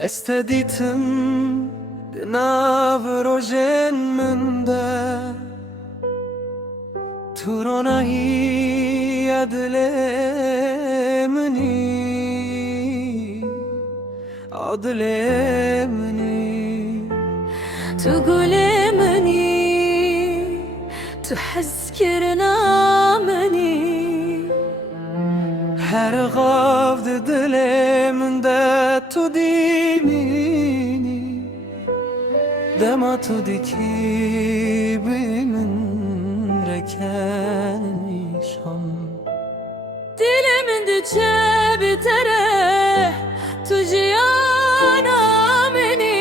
استديتم بنافروجين من ده ترونا هي أدلمني تقولمني تحسكرنا مني her gavd dilimde tu dimini dema tu dikibimin rekenişan dilimin diçe bitere tujiyana meni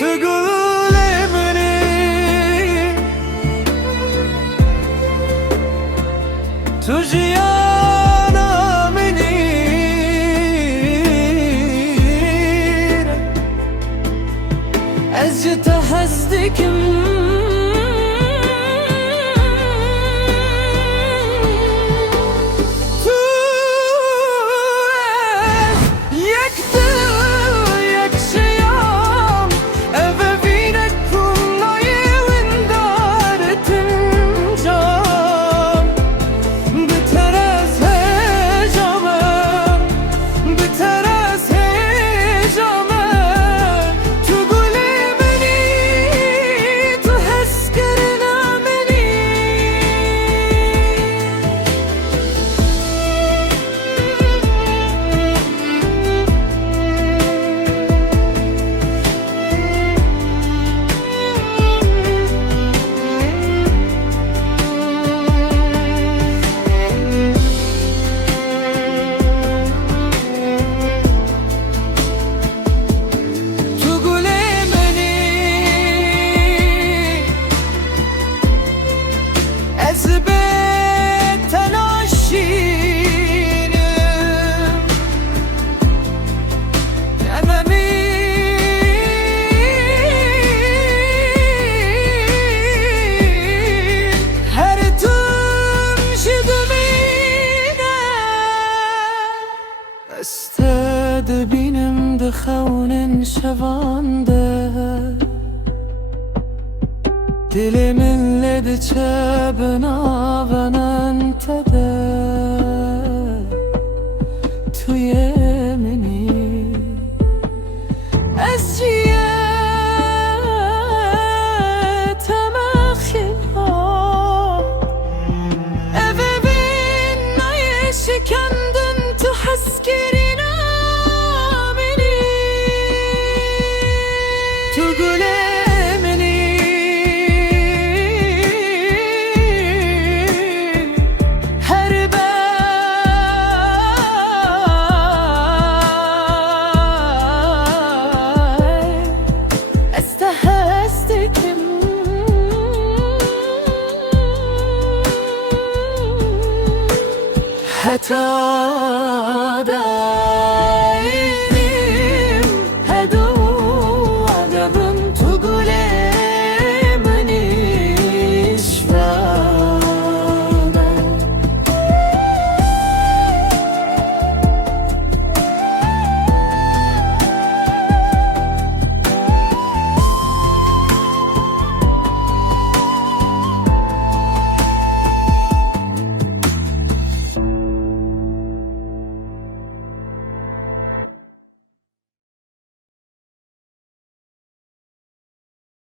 تقولمني تجيانا منير أزجت حسدكم استاد بینم دخونن شوانده دلمن لد چبنا وننتده توی منی از جیه تمخیها اوه بین نای شکندن تو حسکری حتى